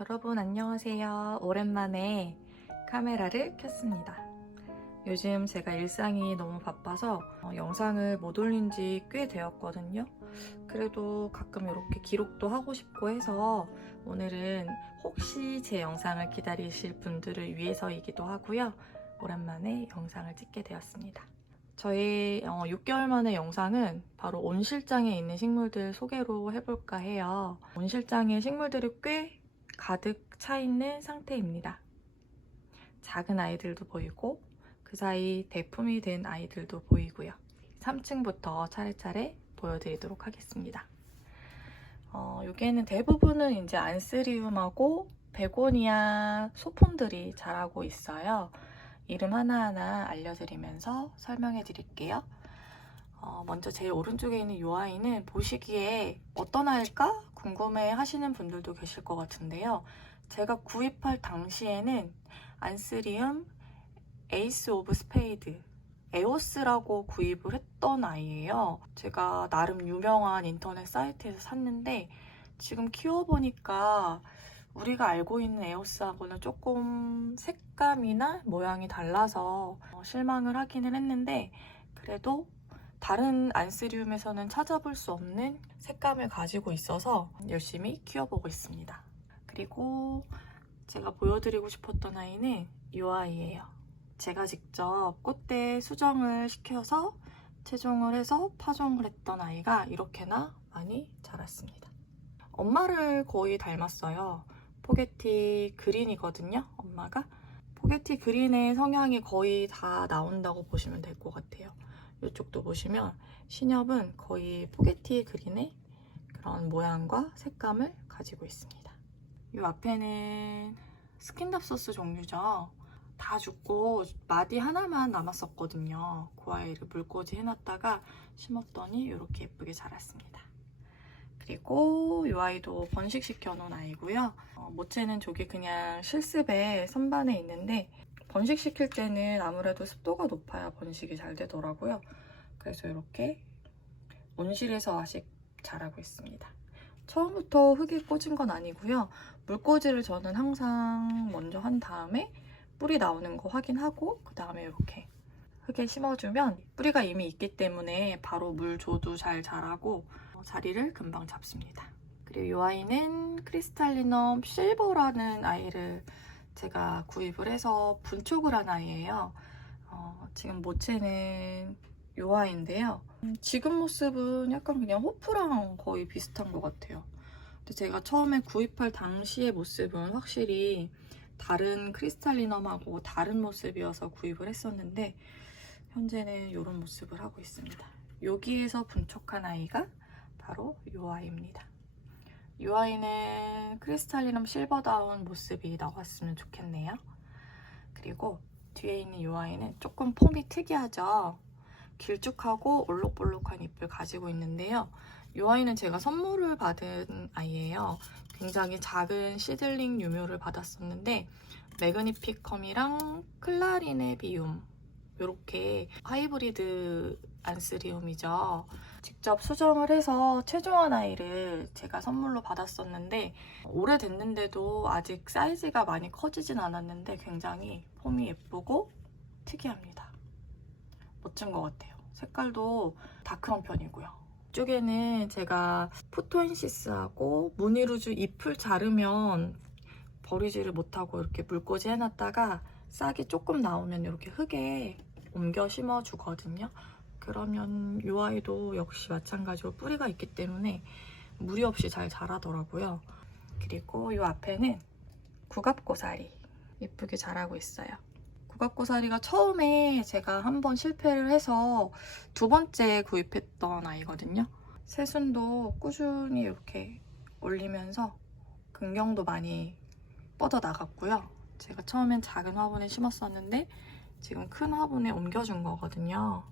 여러분 안녕하세요. 오랜만에 카메라를 켰습니다. 요즘 제가 일상이 너무 바빠서 영상을 못 올린 지 꽤 되었거든요. 그래도 가끔 이렇게 기록도 하고 싶고 해서 오늘은 혹시 제 영상을 기다리실 분들을 위해서이기도 하고요. 오랜만에 영상을 찍게 되었습니다. 저희 6개월 만의 영상은 바로 온실장에 있는 식물들 소개로 해볼까 해요. 온실장에 식물들이 꽤 가득 차 있는 상태입니다. 작은 아이들도 보이고 그 사이 대품이 된 아이들도 보이고요. 3층부터 차례차례 보여드리도록 하겠습니다. 여기에는 대부분은 이제 안스리움하고 베고니아 소품들이 자라고 있어요. 이름 하나하나 알려드리면서 설명해 드릴게요. 먼저 제일 오른쪽에 있는 이 아이는 보시기에 어떤 아이일까 궁금해 하시는 분들도 계실 것 같은데요. 제가 구입할 당시에는 안스리움 에이스 오브 스페이드 에오스라고 구입을 했던 아이예요. 제가 나름 유명한 인터넷 사이트에서 샀는데 지금 키워보니까 우리가 알고 있는 에오스하고는 조금 색감이나 모양이 달라서 실망을 하기는 했는데 그래도 다른 안스리움에서는 찾아볼 수 없는 색감을 가지고 있어서 열심히 키워보고 있습니다. 그리고 제가 보여드리고 싶었던 아이는 이 아이예요. 제가 직접 꽃대 수정을 시켜서 채종을 해서 파종을 했던 아이가 이렇게나 많이 자랐습니다. 엄마를 거의 닮았어요. 포게티 그린이거든요, 엄마가. 포게티 그린의 성향이 거의 다 나온다고 보시면 될 것 같아요. 이쪽도 보시면 신엽은 거의 포게티 그린의 그런 모양과 색감을 가지고 있습니다. 이 앞에는 스킨답소스 종류죠. 다 죽고 마디 하나만 남았었거든요. 그 아이를 물꽂이 해놨다가 심었더니 이렇게 예쁘게 자랐습니다. 그리고 이 아이도 번식시켜 놓은 아이고요. 모체는 저기 그냥 실습에 선반에 있는데 번식시킬 때는 아무래도 습도가 높아야 번식이 잘 되더라고요. 그래서 이렇게 온실에서 아직 자라고 있습니다. 처음부터 흙에 꽂은 건 아니고요. 물꽂이를 저는 항상 먼저 한 다음에 뿌리 나오는 거 확인하고 그 다음에 이렇게 흙에 심어주면 뿌리가 이미 있기 때문에 바로 물 줘도 잘 자라고 자리를 금방 잡습니다. 그리고 이 아이는 크리스탈리넘 실버라는 아이를 제가 구입을 해서 분촉을 한 아이예요. 지금 모체는 이 아이인데요. 지금 모습은 약간 그냥 호프랑 거의 비슷한 것 같아요. 근데 제가 처음에 구입할 당시의 모습은 확실히 다른 크리스탈리넘하고 다른 모습이어서 구입을 했었는데 현재는 이런 모습을 하고 있습니다. 여기에서 분촉한 아이가 바로 이 아이입니다. 이 아이는 크리스탈리넘 실버다운 모습이 나왔으면 좋겠네요. 그리고 뒤에 있는 이 아이는 조금 폼이 특이하죠. 길쭉하고 올록볼록한 잎을 가지고 있는데요. 이 아이는 제가 선물을 받은 아이예요. 굉장히 작은 시들링 유묘를 받았었는데 매그니피컴이랑 클라리네비움 이렇게 하이브리드 안스리움이죠. 직접 수정을 해서 최종한 아이를 제가 선물로 받았었는데 오래됐는데도 아직 사이즈가 많이 커지진 않았는데 굉장히 폼이 예쁘고 특이합니다. 멋진 것 같아요. 색깔도 다크한 편이고요. 이쪽에는 제가 포토엔시스하고 무늬루즈 잎을 자르면 버리지를 못하고 이렇게 물꽂이 해놨다가 싹이 조금 나오면 이렇게 흙에 옮겨 심어주거든요. 그러면 이 아이도 역시 마찬가지로 뿌리가 있기 때문에 무리 없이 잘 자라더라고요. 그리고 이 앞에는 국압고사리 예쁘게 자라고 있어요. 국압고사리가 처음에 제가 한번 실패를 해서 두 번째 구입했던 아이거든요. 새순도 꾸준히 이렇게 올리면서 근경도 많이 뻗어 나갔고요. 제가 처음엔 작은 화분에 심었었는데 지금 큰 화분에 옮겨준 거거든요.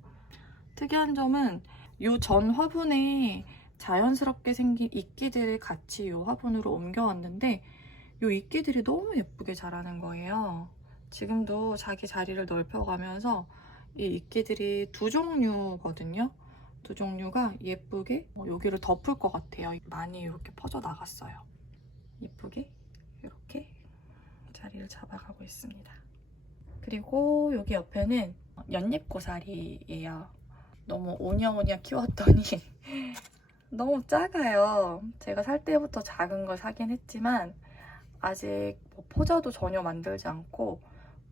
특이한 점은 이 전 화분에 자연스럽게 생긴 이끼들을 같이 이 화분으로 옮겨왔는데 이 이끼들이 너무 예쁘게 자라는 거예요. 지금도 자기 자리를 넓혀가면서 이 이끼들이 두 종류거든요. 두 종류가 예쁘게 여기를 덮을 것 같아요. 많이 이렇게 퍼져 나갔어요. 예쁘게 이렇게 자리를 잡아가고 있습니다. 그리고 여기 옆에는 연잎고사리예요. 너무 오냐오냐 키웠더니 너무 작아요. 제가 살 때부터 작은 걸 사긴 했지만 아직 뭐 포자도 전혀 만들지 않고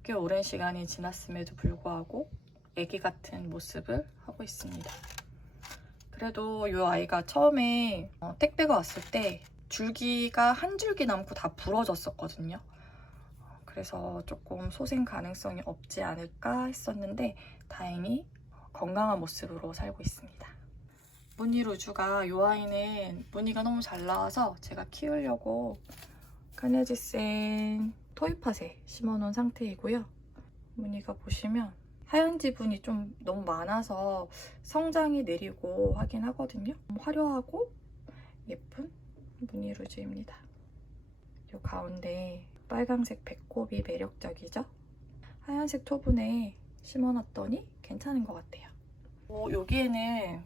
꽤 오랜 시간이 지났음에도 불구하고 애기 같은 모습을 하고 있습니다. 그래도 이 아이가 처음에 택배가 왔을 때 줄기가 한 줄기 남고 다 부러졌었거든요. 그래서 조금 소생 가능성이 없지 않을까 했었는데 다행히 건강한 모습으로 살고 있습니다. 무늬루즈가 이 아이는 무늬가 너무 잘 나와서 제가 키우려고 카네지센 토이팟에 심어놓은 상태이고요. 무늬가 보시면 하얀 지분이 좀 너무 많아서 성장이 느리고 하긴 하거든요. 화려하고 예쁜 무늬루즈입니다. 이 가운데 빨강색 배꼽이 매력적이죠? 하얀색 토분에 심어놨더니 괜찮은 것 같아요. 여기에는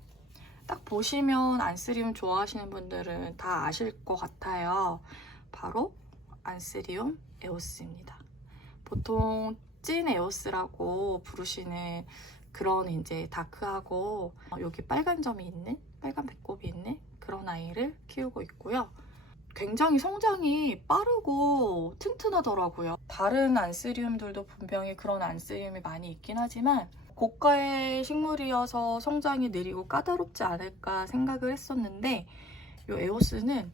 딱 보시면 안스리움 좋아하시는 분들은 다 아실 것 같아요. 바로 안스리움 에오스입니다. 보통 찐 에오스라고 부르시는 그런 이제 다크하고 여기 빨간 점이 있는, 빨간 배꼽이 있는 그런 아이를 키우고 있고요. 굉장히 성장이 빠르고 튼튼하더라고요. 다른 안스리움들도 분명히 그런 안스리움이 많이 있긴 하지만 고가의 식물이어서 성장이 느리고 까다롭지 않을까 생각을 했었는데 이 에오스는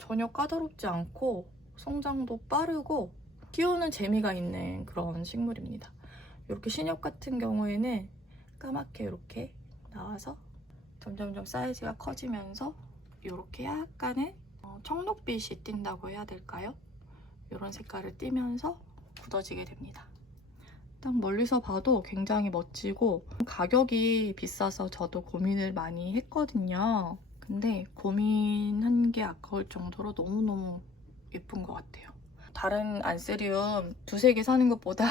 전혀 까다롭지 않고 성장도 빠르고 키우는 재미가 있는 그런 식물입니다. 이렇게 신엽 같은 경우에는 까맣게 이렇게 나와서 점점점 사이즈가 커지면서 이렇게 약간의 청록빛이 띈다고 해야 될까요? 이런 색깔을 띠면서 굳어지게 됩니다. 딱 멀리서 봐도 굉장히 멋지고 가격이 비싸서 저도 고민을 많이 했거든요. 근데 고민한 게 아까울 정도로 너무너무 예쁜 것 같아요. 다른 안스리움 두세 개 사는 것보다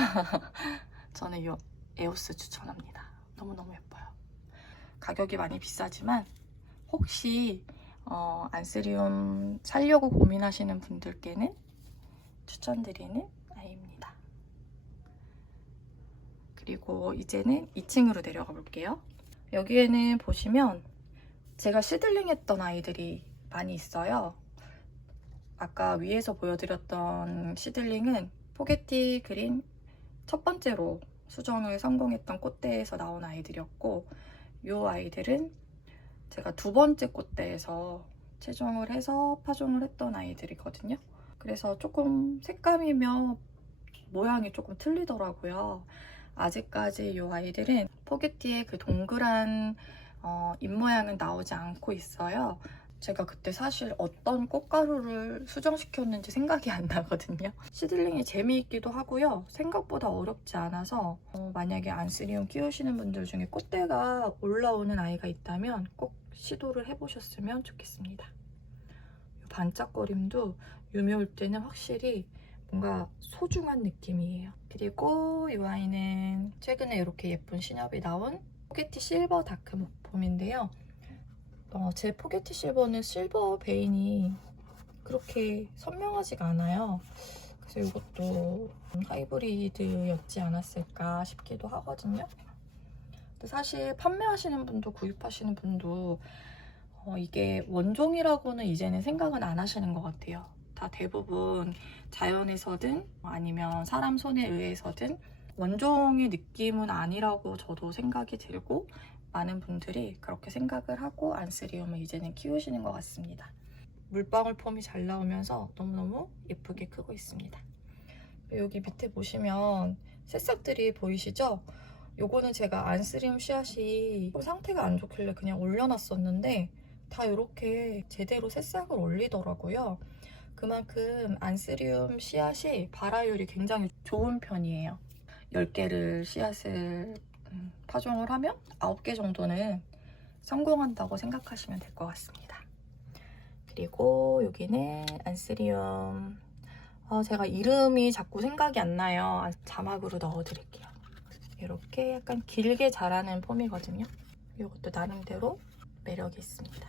저는 이 에오스 추천합니다. 너무너무 예뻐요. 가격이 많이 비싸지만 혹시 안스리움 살려고 고민하시는 분들께는 추천드리는 아이입니다. 그리고 이제는 2층으로 내려가 볼게요. 여기에는 보시면 제가 시들링 했던 아이들이 많이 있어요. 아까 위에서 보여드렸던 시들링은 포게티 그린 첫 번째로 수정을 성공했던 꽃대에서 나온 아이들이었고 이 아이들은 제가 두 번째 꽃대에서 채종을 해서 파종을 했던 아이들이거든요. 그래서 조금 색감이며 모양이 조금 틀리더라고요. 아직까지 이 아이들은 포게티의 그 동그란 잎 모양은 나오지 않고 있어요. 제가 그때 사실 어떤 꽃가루를 수정시켰는지 생각이 안 나거든요. 시들링이 재미있기도 하고요. 생각보다 어렵지 않아서 만약에 안스리움 키우시는 분들 중에 꽃대가 올라오는 아이가 있다면 꼭 시도를 해보셨으면 좋겠습니다. 반짝거림도 유묘일 때는 확실히 뭔가 소중한 느낌이에요. 그리고 이 아이는 최근에 이렇게 예쁜 신엽이 나온 포게티 실버 다크 봄인데요. 제 포게티 실버는 실버 베인이 그렇게 선명하지가 않아요. 그래서 이것도 하이브리드였지 않았을까 싶기도 하거든요. 근데 사실 판매하시는 분도 구입하시는 분도 이게 원종이라고는 이제는 생각은 안 하시는 것 같아요. 다 대부분 자연에서든 아니면 사람 손에 의해서든 원종의 느낌은 아니라고 저도 생각이 들고 많은 분들이 그렇게 생각을 하고 안스리움을 이제는 키우시는 것 같습니다. 물방울 폼이 잘 나오면서 너무너무 예쁘게 크고 있습니다. 여기 밑에 보시면 새싹들이 보이시죠? 요거는 제가 안스리움 씨앗이 상태가 안 좋길래 그냥 올려놨었는데 다 이렇게 제대로 새싹을 올리더라고요. 그만큼 안스리움 씨앗이 발화율이 굉장히 좋은 편이에요. 10개를 씨앗을 파종을 하면 9개 정도는 성공한다고 생각하시면 될 것 같습니다. 그리고 여기는 안스리움 제가 이름이 자꾸 생각이 안 나요. 자막으로 넣어드릴게요. 이렇게 약간 길게 자라는 폼이거든요. 이것도 나름대로 매력이 있습니다.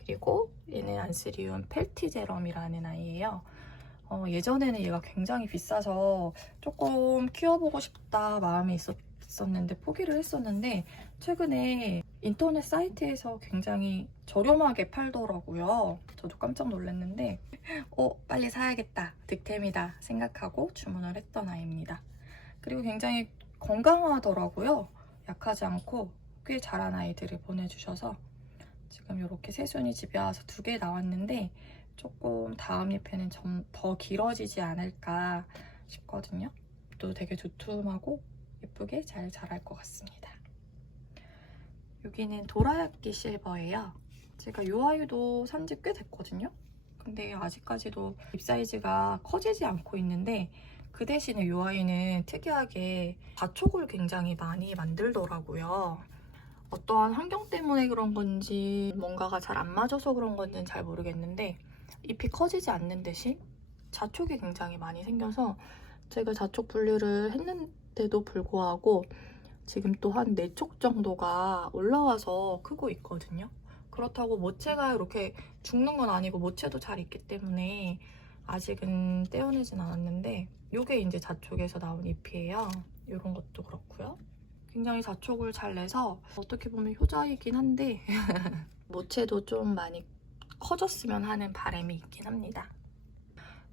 그리고 얘는 안스리움 펠티제럼이라는 아이예요. 예전에는 얘가 굉장히 비싸서 조금 키워보고 싶다 마음이 있었는데 포기를 했었는데 최근에 인터넷 사이트에서 굉장히 저렴하게 팔더라고요. 저도 깜짝 놀랐는데 빨리 사야겠다, 득템이다 생각하고 주문을 했던 아이입니다. 그리고 굉장히 건강하더라고요. 약하지 않고 꽤 자란 아이들을 보내주셔서 지금 이렇게 새순이 집에 와서 2개 나왔는데 조금 다음 잎에는 좀 더 길어지지 않을까 싶거든요. 또 되게 두툼하고 예쁘게 잘 자랄 것 같습니다. 여기는 도라야끼 실버예요. 제가 이 아이도 산지 꽤 됐거든요. 근데 아직까지도 잎 사이즈가 커지지 않고 있는데 그 대신에 이 아이는 특이하게 자촉을 굉장히 많이 만들더라고요. 어떠한 환경 때문에 그런 건지 뭔가가 잘 안 맞아서 그런 건지는 잘 모르겠는데 잎이 커지지 않는 대신 자촉이 굉장히 많이 생겨서 제가 자촉 분리를 했는데도 불구하고 지금 또 한 4촉 정도가 올라와서 크고 있거든요. 그렇다고 모체가 이렇게 죽는 건 아니고 모체도 잘 있기 때문에 아직은 떼어내진 않았는데 이게 이제 자촉에서 나온 잎이에요. 이런 것도 그렇고요. 굉장히 자촉을 잘 내서 어떻게 보면 효자이긴 한데 모체도 좀 많이 커졌으면 하는 바람이 있긴 합니다.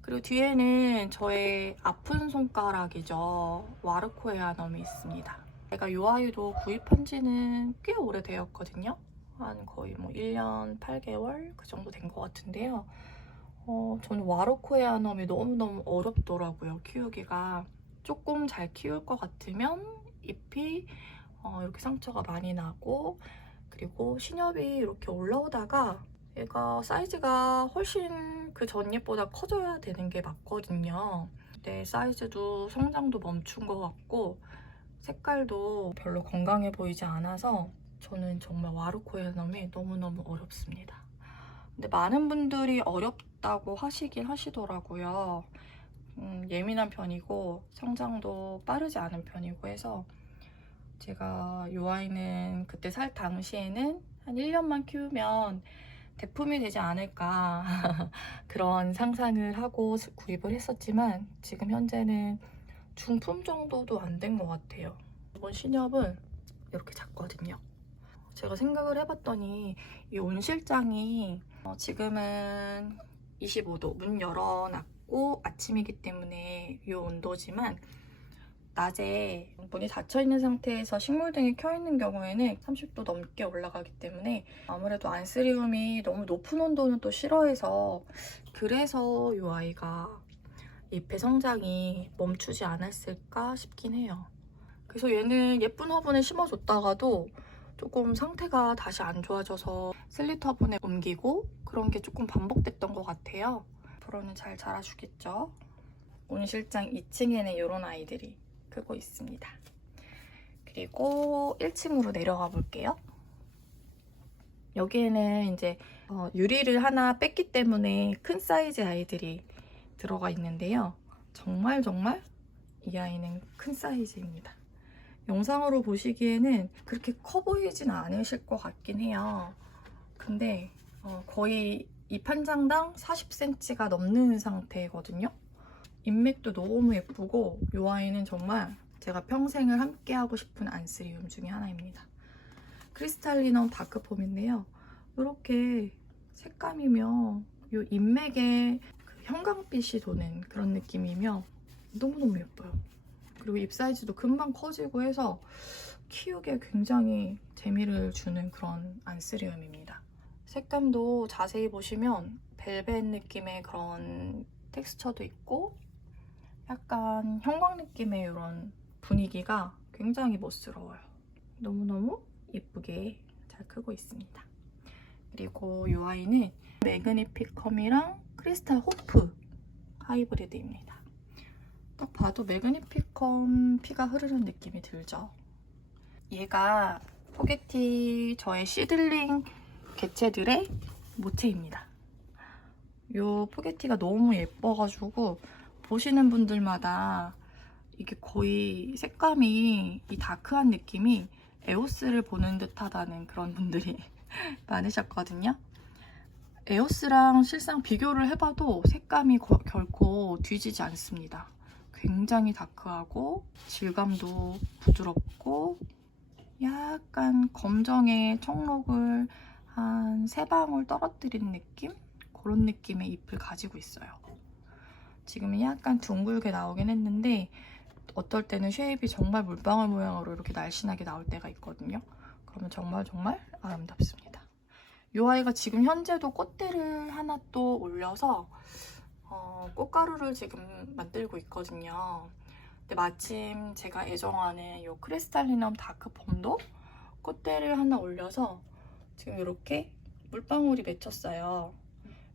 그리고 뒤에는 저의 아픈 손가락이죠. 와르코에아넘이 있습니다. 제가 이 아이도 구입한 지는 꽤 오래되었거든요. 한 거의 뭐 1년 8개월 그 정도 된 것 같은데요. 저는 와르코에아넘이 너무너무 어렵더라고요, 키우기가. 조금 잘 키울 것 같으면 잎이 이렇게 상처가 많이 나고 그리고 신엽이 이렇게 올라오다가 얘가 사이즈가 훨씬 그 전잎보다 커져야 되는 게 맞거든요. 근데 사이즈도 성장도 멈춘 것 같고 색깔도 별로 건강해 보이지 않아서 저는 정말 와르코에아넘이 너무너무 어렵습니다. 근데 많은 분들이 어렵다고 하시긴 하시더라고요. 예민한 편이고 성장도 빠르지 않은 편이고 해서 제가 이 아이는 그때 살 당시에는 한 1년만 키우면 대품이 되지 않을까 그런 상상을 하고 구입을 했었지만 지금 현재는 중품 정도도 안 된 것 같아요. 이번 신엽은 이렇게 작거든요. 제가 생각을 해봤더니 이 온실장이 지금은 25도 문 열어놨고 아침이기 때문에 이 온도지만 낮에 문이 닫혀있는 상태에서 식물등이 켜있는 경우에는 30도 넘게 올라가기 때문에 아무래도 안스리움이 너무 높은 온도는 또 싫어해서 그래서 이 아이가 잎의 성장이 멈추지 않았을까 싶긴 해요. 그래서 얘는 예쁜 화분에 심어줬다가도 조금 상태가 다시 안 좋아져서 슬리트 화분에 옮기고 그런 게 조금 반복됐던 것 같아요. 앞으로는 잘 자라주겠죠. 온실장 2층에는 이런 아이들이 크고 있습니다. 그리고 1층으로 내려가 볼게요. 여기에는 이제 유리를 하나 뺐기 때문에 큰 사이즈 아이들이 들어가 있는데요. 정말 이 아이는 큰 사이즈입니다. 영상으로 보시기에는 그렇게 커 보이진 않으실 것 같긴 해요. 근데 거의 잎 한 장당 40cm가 넘는 상태거든요. 잎맥도 너무 예쁘고 이 아이는 정말 제가 평생을 함께 하고 싶은 안스리움 중에 하나입니다. 크리스탈리넘 다크폼인데요. 이렇게 색감이며 이 잎맥에 그 형광빛이 도는 그런 느낌이며 너무너무 예뻐요. 그리고 잎 사이즈도 금방 커지고 해서 키우기에 굉장히 재미를 주는 그런 안스리움입니다. 색감도 자세히 보시면 벨벳 느낌의 그런 텍스처도 있고 약간 형광 느낌의 이런 분위기가 굉장히 멋스러워요. 너무너무 예쁘게 잘 크고 있습니다. 그리고 이 아이는 매그니피컴이랑 크리스탈 호프 하이브리드입니다. 딱 봐도 매그니피컴 피가 흐르는 느낌이 들죠? 얘가 포게티 저의 시들링 개체들의 모체입니다. 이 포게티가 너무 예뻐가지고 보시는 분들마다 이게 거의 색감이 이 다크한 느낌이 에오스를 보는 듯 하다는 그런 분들이 많으셨거든요. 에오스랑 실상 비교를 해봐도 색감이 결코 뒤지지 않습니다. 굉장히 다크하고 질감도 부드럽고 약간 검정에 청록을 한 3방울 떨어뜨린 느낌? 그런 느낌의 잎을 가지고 있어요. 지금은 약간 둥글게 나오긴 했는데 어떨 때는 쉐입이 정말 물방울 모양으로 이렇게 날씬하게 나올 때가 있거든요. 그러면 정말 아름답습니다. 이 아이가 지금 현재도 꽃대를 하나 또 올려서 꽃가루를 지금 만들고 있거든요. 근데 마침 제가 애정하는 이 크리스탈리넘 다크폼도 꽃대를 하나 올려서 지금 이렇게 물방울이 맺혔어요.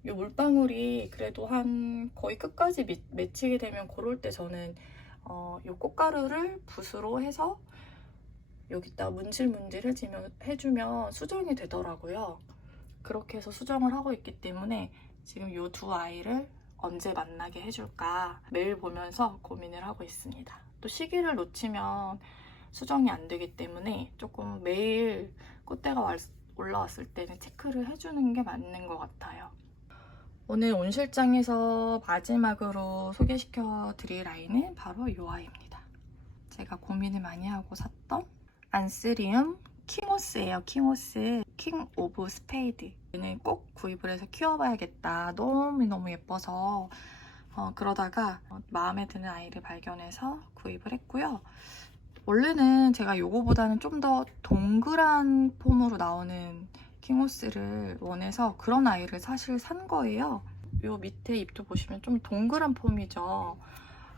이 물방울이 그래도 한 거의 끝까지 맺히게 되면 그럴 때 저는 이 꽃가루를 붓으로 해서 여기다 문질문질 해주면 수정이 되더라고요. 그렇게 해서 수정을 하고 있기 때문에 지금 이 2 아이를 언제 만나게 해줄까 매일 보면서 고민을 하고 있습니다. 또 시기를 놓치면 수정이 안 되기 때문에 조금 매일 꽃대가 올라왔을 때는 체크를 해주는 게 맞는 것 같아요. 오늘 온 실장에서 마지막으로 소개시켜 드릴 아이는 바로 이 아이입니다. 제가 고민을 많이 하고 샀던 안스리움 킹오스예요. 킹오스 킹 오브 스페이드. 얘는 꼭 구입을 해서 키워봐야겠다. 너무너무 예뻐서 그러다가 마음에 드는 아이를 발견해서 구입을 했고요. 원래는 제가 요거보다는 좀 더 동그란 폼으로 나오는 킹오스를 원해서 그런 아이를 사실 산 거예요. 요 밑에 잎도 보시면 좀 동그란 폼이죠.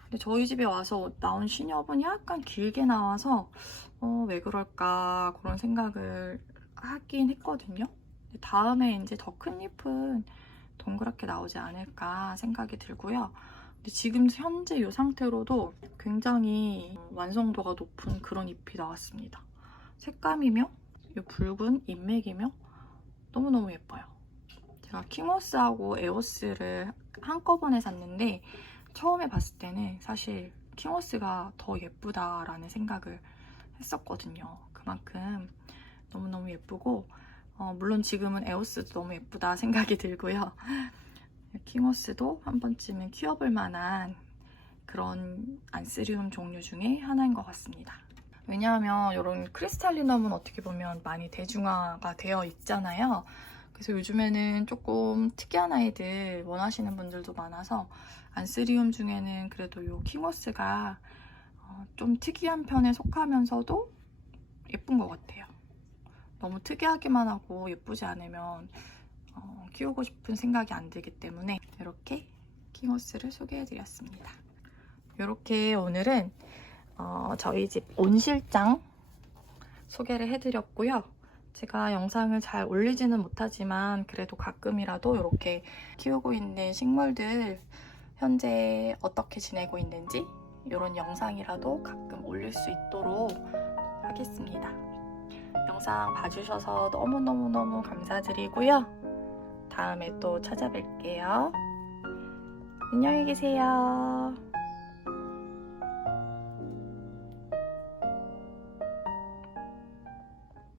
근데 저희 집에 와서 나온 신엽은 약간 길게 나와서 왜 그럴까 그런 생각을 하긴 했거든요. 다음에 이제 더 큰 잎은 동그랗게 나오지 않을까 생각이 들고요. 근데 지금 현재 이 상태로도 굉장히 완성도가 높은 그런 잎이 나왔습니다. 색감이며 이 붉은 잎맥이며 너무너무 예뻐요. 제가 킹오스하고 에오스를 한꺼번에 샀는데 처음에 봤을 때는 사실 킹오스가 더 예쁘다라는 생각을 했었거든요. 그만큼 너무너무 예쁘고 물론 지금은 에오스도 너무 예쁘다 생각이 들고요. 킹오스도 한 번쯤은 키워볼 만한 그런 안스리움 종류 중에 하나인 것 같습니다. 왜냐하면 이런 크리스탈리넘은 어떻게 보면 많이 대중화가 되어 있잖아요. 그래서 요즘에는 조금 특이한 아이들 원하시는 분들도 많아서 안스리움 중에는 그래도 이 킹오스가 좀 특이한 편에 속하면서도 예쁜 것 같아요. 너무 특이하기만 하고 예쁘지 않으면 키우고 싶은 생각이 안 들기 때문에 이렇게 킹오스를 소개해드렸습니다. 이렇게 오늘은 저희 집 온실장 소개를 해드렸고요. 제가 영상을 잘 올리지는 못하지만 그래도 가끔이라도 이렇게 키우고 있는 식물들 현재 어떻게 지내고 있는지 이런 영상이라도 가끔 올릴 수 있도록 하겠습니다. 영상 봐주셔서 너무너무 감사드리고요. 다음에 또 찾아뵐게요. 안녕히 계세요.